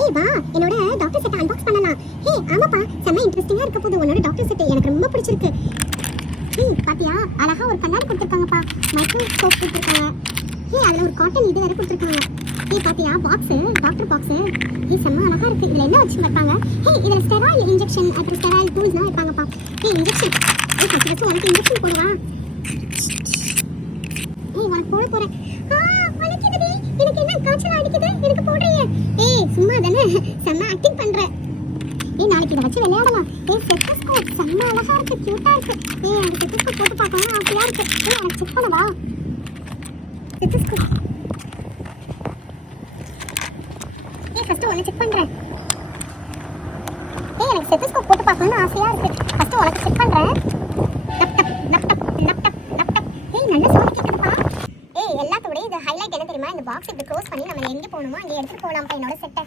ஏய் வா என்னோட டாக்டர் செட் அன்பாக்ஸ் பண்ணலாம். ஏய் ஆமாப்பா செம்ம இன்ட்ரஸ்டிங்கா இருக்க போகுது உன்னோட டாக்டர் செட். எனக்கு ரொம்ப பிடிச்சிருக்கு. ஏய் பாத்தியா அழகா ஒரு கண்ணாடி கொடுத்துருக்காங்கப்பா, மைக்ரோஸ்கோப் கொடுத்துருக்காங்க. ஏய் அதுல ஒரு காட்டன் இது வேற கொடுத்துருக்காங்க. ஏய் பாத்தியா பாக்ஸ், டாக்டர் பாக்ஸ். ஏய் செம்ம அழகா இருக்கு. இதுல என்ன வச்சு வைப்பாங்க? ஏய் இதுல ஸ்டெராய்டு இன்ஜெக்ஷன் அப்புறம் ஸ்டெராய்டு டூல்ஸ்லாம் வைப்பாங்கப்பா. ஏய் இன்ஜெக்ஷன். ஏய் ஃபர்ஸ்ட் உனக்கு இன்ஜெக்ஷன் போடுவா. ஏய் உனக்கு போட போறேன். வலிக்குதுடி. எனக்கு என்ன காய்ச்சல் அடிக்குது? எனக்கு போடுறியே? ஏய் சும்மா தானே செம்ம ஆக்டிங் பண்ற. ஏய் நாளைக்கு இதை வச்சு விளையாடலாம். ஏய் ஸ்டெத்தஸ்கோப் செம்ம அழகா இருக்கு, கியூட்டா இருக்கு. ஏய் அந்த ஸ்டெத்தஸ்கோப் போட்டு பார்க்கணும் ஆசையா இருக்கு. ஏய் எனக்கு செக் பண்ணவா? ஸ்டெத்தஸ்கோப். ஏய் ஃபர்ஸ்ட் உன்னை செக் பண்றேன். ஏய் எனக்கு ஸ்டெத்தஸ்கோப் போட்டு பார்க்கணும்னு ஆசையா இருக்கு. ஃபர்ஸ்ட் உனக்கு செக் பண்றேன். டப் டப் டப் டப் டப் டப் டப் டப். ஏய் நல்ல சவுண்ட் கேக்குதுப்பா. ஏய் எல்லாத்தோட இது ஹைலைட் என்ன தெரியுமா? இந்த பாக்ஸ் இப்படி க்ளோஸ் பண்ணி நம்ம எங்க போகணுமோ அங்கே எடுத்துட்டு போலாம்ப்பா என்னோட செட்டை.